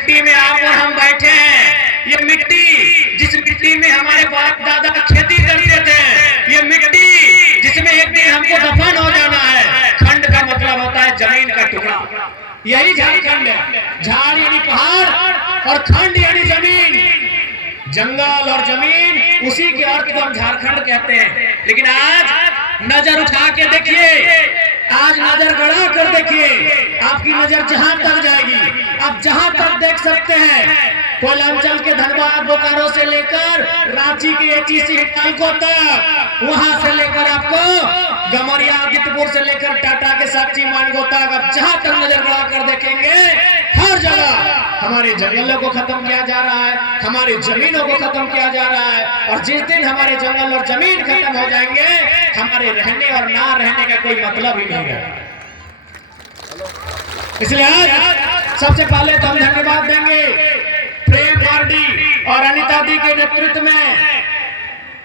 मिट्टी में आप और हम बैठे हैं, ये मिट्टी जिस मिट्टी में हमारे बाप दादा खेती करते थे, ये मिट्टी जिसमें एक दिन हमको दफन हो जाना है। खंड का मतलब होता है जमीन का टुकड़ा, यही झारखंड है। झाड़ यानी पहाड़ और खंड यानी जमीन, जंगल और जमीन, उसी के अर्थ को हम झारखंड कहते हैं। लेकिन आज नजर उठा के देखिए, आज नजर गड़ा कर देखिए, आपकी नजर जहां तक जाएगी, आप जहां तक देख सकते हैं, कोयलांचल के धनबाद बोकारो से लेकर रांची के एचईसी हिंडाल्को तक, वहां से लेकर आपको गमरिया आदित्यपुर से लेकर टाटा के साक्षी मानगो तक, आप जहां तक नजर गड़ा कर देखेंगे, हर जगह हमारे जंगलों को खत्म किया जा रहा है, हमारी जमीनों को खत्म किया जा रहा है। और जिस दिन हमारे जंगल और जमीन खत्म हो जाएंगे, हमारे रहने और ना रहने का कोई मतलब ही नहीं है। इसलिए आज सबसे पहले तो हम धन्यवाद देंगे प्रेम मार्डी और अनिता दी के नेतृत्व में,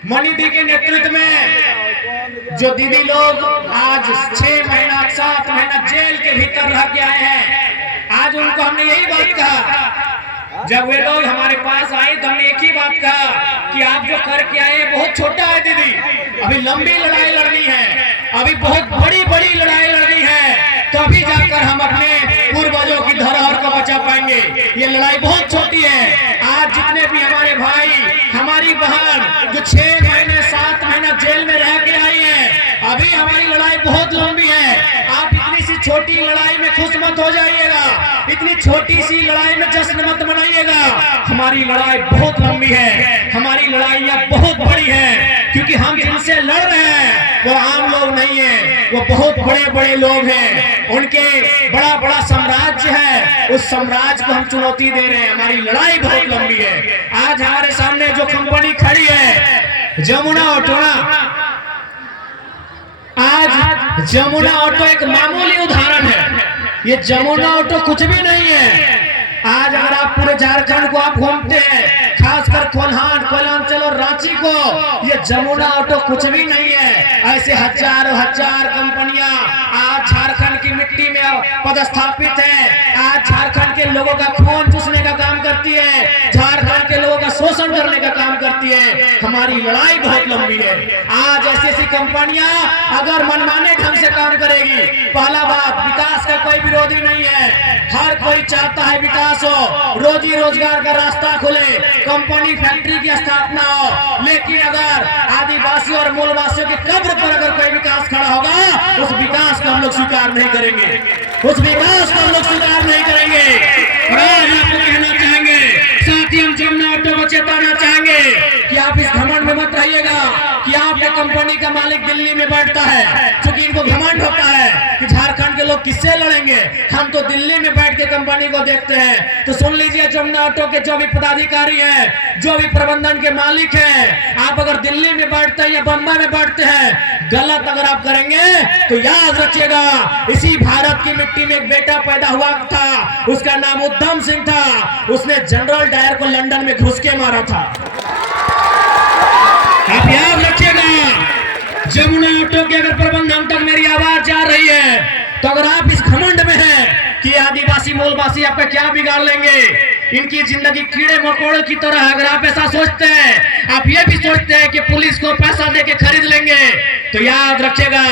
मणि दी के नेतृत्व में, जो दीदी लोग आज 6 महीना 7 महीना जेल के भीतर रह के आए हैं। आज उनको हमने यही बात कहा, जब वे लोग हमारे पास आए तो हमने एक ही बात कहा कि आप जो करके आए बहुत छोटा है दीदी, अभी लंबी लड़ाई लड़नी है, अभी बहुत बड़ी बड़ी लड़ाई लड़नी है, तो अभी जाकर हम अपने पूर्वजों की धरोहर को बचा पाएंगे। ये लड़ाई बहुत छोटी है। आज जितने भी हमारे भाई, हमारी बहन जो 6 महीने 7 महीना जेल में रह के आई है, अभी हमारी लड़ाई बहुत लंबी है। आप इतनी सी छोटी लड़ाई में खुश मत हो जाइएगा, इतनी छोटी सी लड़ाई में जश्न मत मनाइएगा। हमारी लड़ाई बहुत लंबी है, हमारी लड़ाइयाँ बहुत बड़ी है, क्योंकि हम जिनसे लड़ रहे हैं वो आम लोग नहीं है, वो बहुत बड़े बड़े लोग हैं, उनके बड़ा बड़ा साम्राज्य है, उस साम्राज्य को हम चुनौती दे रहे हैं। हमारी लड़ाई बहुत लंबी है। आज हमारे सामने जो कंपनी खड़ी है जमुना ऑटो, आज जमुना ऑटो एक मामूली उदाहरण है। ये जमुना ऑटो कुछ भी नहीं है। आज अगर आप पूरे झारखंड को आप घूमते हैं, खासकर कोल्हान, कोयलांचल और रांची को, ये जमुना ऑटो कुछ भी नहीं है। ऐसे हजारों हजार कंपनियां आज झारखंड की मिट्टी में पदस्थापित है। आज झारखंड के लोगों का खून चूसने का काम करती है, झारखंड के लोगों का शोषण करने का काम करती है। हमारी लड़ाई बहुत लंबी है। आज ऐसी ऐसी कंपनियां अगर मनमाने ढंग से काम करेगी, पहला बात, विकास का कोई विरोधी नहीं है, हर कोई चाहता है विकास हो, रोजी रोजगार का रास्ता खुले, कंपनी फैक्ट्री की स्थापना हो। लेकिन अगर आदिवासी और मूलवासियों की कब्र पर अगर कोई विकास खड़ा होगा, उस विकास को हम लोग स्वीकार नहीं करेंगे, उस विकास को हम लोग स्वीकार नहीं करेंगे। और आज आपको कहना चाहेंगे, साथ ही हम जमुना ऑटो को चेताना चाहेंगे कि आप इस घमंड में मत रहिएगा कि आपके कंपनी का मालिक दिल्ली में बैठता है, क्योंकि इनको घमंड होता है कि झारखंड के लोग किससे लड़ेंगे, हम तो दिल्ली में बैठ के कंपनी को देखते हैं। तो सुन लीजिए, जमुना ऑटो के जो भी पदाधिकारी हैं, जो भी प्रबंधन के मालिक हैं, आप अगर दिल्ली में बैठते हैं या बम्बई में बैठते हैं, गलत अगर आप करेंगे तो याद रखिएगा, इसी भारत की मिट्टी में एक बेटा पैदा हुआ था, उसका नाम उद्धम सिंह था, उसने जनरल डायर को लंदन में घुस के मारा था। आप याद रखिएगा। जमुना ऑटो के अगर प्रबंधन तक मेरी आवाज जा रही है, तो अगर आप इस घमंड में हैं कि आदिवासी मूलवासी आपका क्या बिगाड़ लेंगे, इनकी जिंदगी कीड़े मकोड़ों की तरह, अगर आप ऐसा सोचते हैं, आप ये भी सोचते हैं कि पुलिस को पैसा देके खरीद लेंगे, तो याद रखिएगा,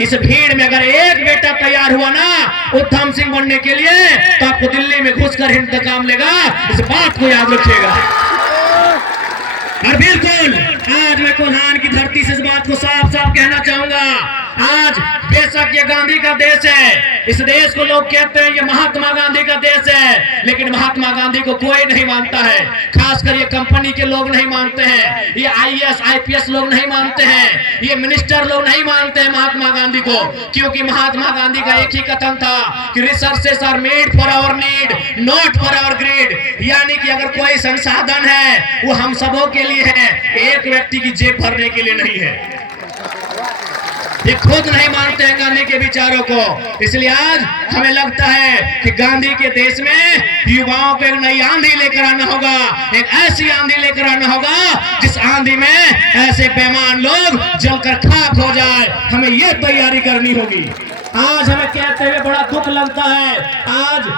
इस भीड़ में अगर एक बेटा तैयार हुआ ना उद्धम सिंह बनने के लिए, तो आपको दिल्ली में घुसकर इंतकाम लेगा। इस बात को याद रखिएगा। और बिल्कुल आज मैं कोल्हान की धरती से इस बात को साफ साफ कहना चाहूंगा, आज बेशक ये गांधी का देश है, इस देश को लोग कहते हैं ये महात्मा गांधी का देश है, लेकिन महात्मा गांधी को कोई नहीं मानता है, खासकर ये कंपनी के लोग नहीं मानते हैं, ये आईएएस आईपीएस लोग नहीं मानते हैं, ये मिनिस्टर लोग नहीं मानते हैं महात्मा गांधी को, क्योंकि महात्मा गांधी का एक ही कथन था कि resources are made for our need, not for our greed, यानी कि अगर कोई संसाधन है वो हम सबों के लिए है, एक व्यक्ति की जेब भरने के लिए नहीं है। ये खुद नहीं मानते हैं गांधी के विचारों को। इसलिए आज हमें लगता है कि गांधी के देश में युवाओं को एक नई आंधी लेकर आना होगा, एक ऐसी आंधी लेकर आना होगा जिस आंधी में ऐसे बेईमान लोग जलकर खाक हो जाए। हमें ये तैयारी करनी होगी। आज हमें कहते हुए बड़ा दुख लगता है, आज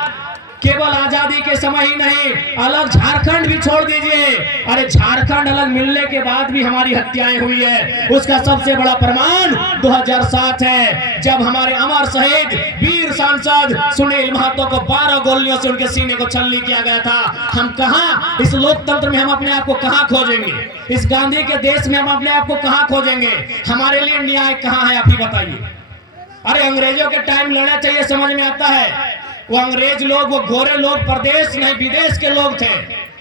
केवल आजादी के समय ही नहीं, अलग झारखंड भी छोड़ दीजिए, अरे झारखंड अलग मिलने के बाद भी हमारी हत्याएं हुई है। उसका सबसे बड़ा प्रमाण 2007 है, जब हमारे अमर शहीद वीर सांसद सुनील महतो को 12 गोलियों से उनके सीने को छलनी किया गया था। हम कहां, इस लोकतंत्र में हम अपने आप को कहां खोजेंगे? इस गांधी के देश में हम अपने आप को कहां खोजेंगे? हमारे लिए न्याय कहां है, आप ही बताइए। अरे अंग्रेजों के टाइम लड़ना चाहिए, समझ में आता है। वो अंग्रेज लोग, वो गोरे लोग प्रदेश नहीं विदेश के लोग थे।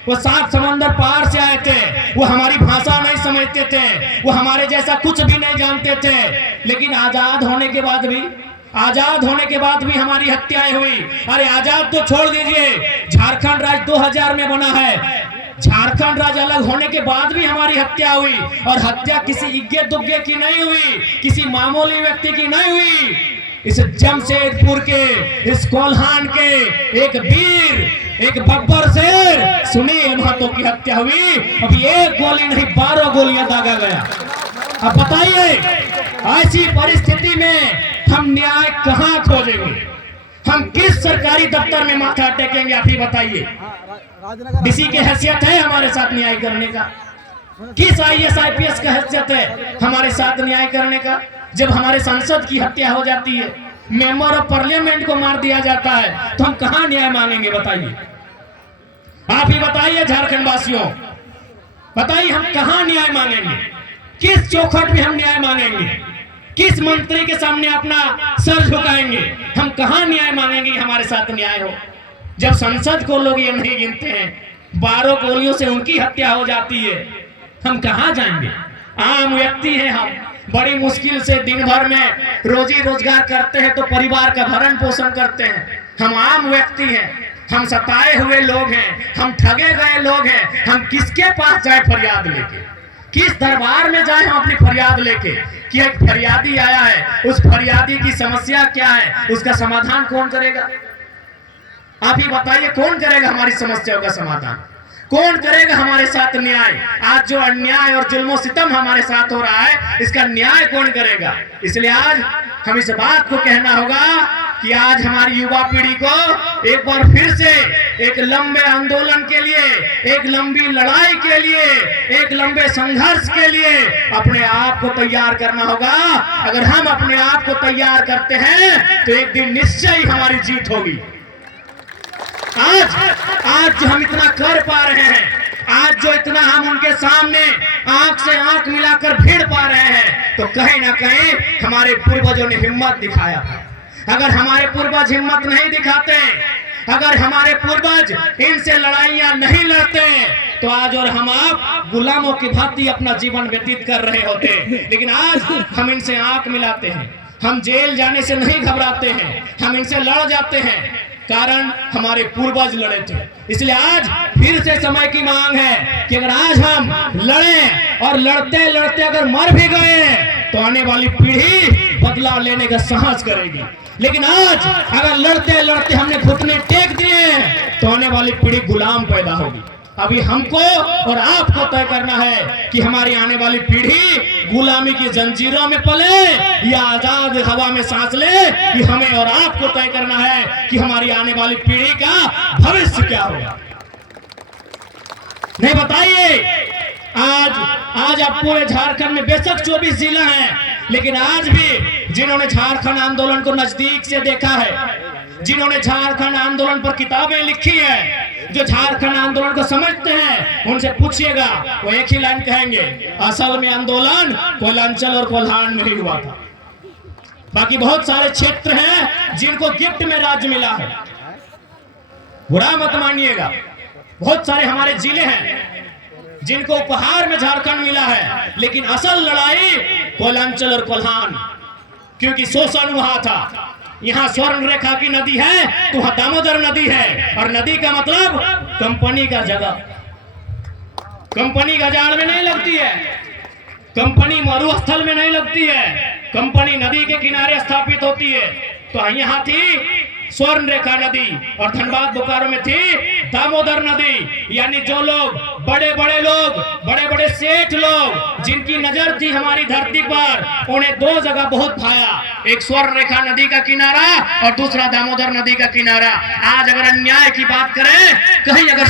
वो 7 समंदर पार से आए थे। वो हमारी भाषा नहीं समझते थे, वो हमारे जैसा कुछ भी नहीं जानते थे। लेकिन आजाद होने के बाद भी हमारी हत्याएं हुई। अरे आजाद तो छोड़ दीजिए, झारखंड राज्य 2000 में बना है। झारखंड राज्य अलग होने के बाद भी हमारी हत्या हुई, और हत्या किसी इग्गे दुग्गे की नहीं हुई, किसी मामूली व्यक्ति की नहीं हुई। इस जमशेदपुर के, इस कोल्हान के एक वीर, एक बब्बर शेर सुनील महतो की हत्या हुई। अभी एक गोली नहीं 12 गोलियां दागा गया। अब बताइए, ऐसी परिस्थिति में हम न्याय कहां खोजेंगे? हम किस सरकारी दफ्तर में माथा टेकेंगे? आप ही बताइए। किसी की हैसियत है हमारे साथ न्याय करने का? किस IAS IPS का हैसियत है हमारे साथ न्याय करने का? जब हमारे सांसद की हत्या हो जाती है, मेंबर ऑफ पार्लियामेंट को मार दिया जाता है, तो हम कहां न्याय मांगेंगे? बताइए, आप ही बताइए झारखंड वासियों, बताइए हम कहां न्याय मांगेंगे? किस चौखट में हम न्याय मांगेंगे? किस मंत्री के सामने अपना सर झुकाएंगे? हम कहां न्याय मांगेंगे हमारे साथ न्याय हो? जब संसद को लोग ये नहीं गिनते हैं, 12 गोलियों से उनकी हत्या हो जाती है, हम कहां जाएंगे? आम व्यक्ति हैं हम, बड़ी मुश्किल से दिन भर में रोजी रोजगार करते हैं, तो परिवार का भरण पोषण करते हैं। हम आम व्यक्ति हैं, हम सताए हुए लोग हैं, हम ठगे गए लोग हैं। हम किसके पास जाए फरियाद लेके? किस दरबार में जाए हम अपनी फरियाद लेके कि एक फरियादी आया है, उस फरियादी की समस्या क्या है, उसका समाधान कौन करेगा? आप ही बताइए, कौन करेगा हमारी समस्याओं का समाधान? कौन करेगा हमारे साथ न्याय? आज जो अन्याय और जुल्म सितम हमारे साथ हो रहा है, इसका न्याय कौन करेगा? इसलिए आज हम इस बात को कहना होगा कि आज हमारी युवा पीढ़ी को एक बार फिर से एक लंबे आंदोलन के लिए, एक लंबी लड़ाई के लिए, एक लंबे संघर्ष के लिए अपने आप को तैयार करना होगा। अगर हम अपने आप को तैयार करते हैं तो एक दिन निश्चय ही हमारी जीत होगी। आज जो हम इतना कर पा रहे हैं, आज जो इतना हम उनके सामने आंख से आंख मिलाकर भिड़ पा रहे हैं, तो कहीं ना कहीं हमारे पूर्वजों ने हिम्मत दिखाया था। अगर हमारे पूर्वज हिम्मत नहीं दिखाते, अगर हमारे पूर्वज इनसे लड़ाइयां नहीं लड़ते, तो आज और हम आप गुलामों की भांति अपना जीवन व्यतीत कर रहे होते। लेकिन आज हम इनसे आंख मिलाते हैं, हम जेल जाने से नहीं घबराते हैं, हम इनसे लड़ जाते हैं, कारण हमारे पूर्वज लड़े थे। इसलिए आज फिर से समय की मांग है कि अगर आज हम लड़ें, और लड़ते लड़ते अगर मर भी गए, तो आने वाली पीढ़ी बदला लेने का साहस करेगी। लेकिन आज अगर लड़ते लड़ते हमने घुटने टेक दिए, तो आने वाली पीढ़ी गुलाम पैदा होगी। अभी हमको और आपको तय करना है कि हमारी आने वाली पीढ़ी गुलामी की जंजीरों में पले या आजाद हवा में सांस ले। कि हमें और आपको तय करना है कि हमारी आने वाली पीढ़ी का भविष्य क्या होगा। नहीं बताइए, आज आप पूरे झारखंड में बेशक 24 जिला हैं, लेकिन आज भी जिन्होंने झारखंड आंदोलन को नजदीक से देखा है, जिन्होंने झारखंड आंदोलन पर किताबें लिखी है, जो झारखंड आंदोलन को समझते हैं, उनसे पूछिएगा, वो एक ही लाइन कहेंगे, असल में आंदोलन कोयलांचल और कोल्हान में ही हुआ था। बाकी बहुत सारे क्षेत्र हैं जिनको गिफ्ट में राज्य मिला है, बुरा मत मानिएगा। बहुत सारे हमारे जिले हैं जिनको उपहार में झारखंड मिला है, लेकिन असल लड़ाई कोयलांचल और कोल्हान, क्योंकि शोषण वहां था। यहाँ स्वर्ण रेखा की नदी है तो वहां दामोदर नदी है, और नदी का मतलब कंपनी का जगह। कंपनी गजाड़ में नहीं लगती है, कंपनी मरुस्थल में नहीं लगती है, कंपनी नदी के किनारे स्थापित होती है। तो यहाँ थी स्वर्ण रेखा नदी, और धनबाद बोकारो में थी दामोदर नदी। यानी जो लोग बड़े बड़े सेठ लोग जिनकी नजर थी हमारी धरती पर, उन्हें दो जगह बहुत भाया, एक स्वर्ण रेखा नदी का किनारा और दूसरा दामोदर नदी का किनारा। आज अगर अन्याय की बात करें, कहीं अगर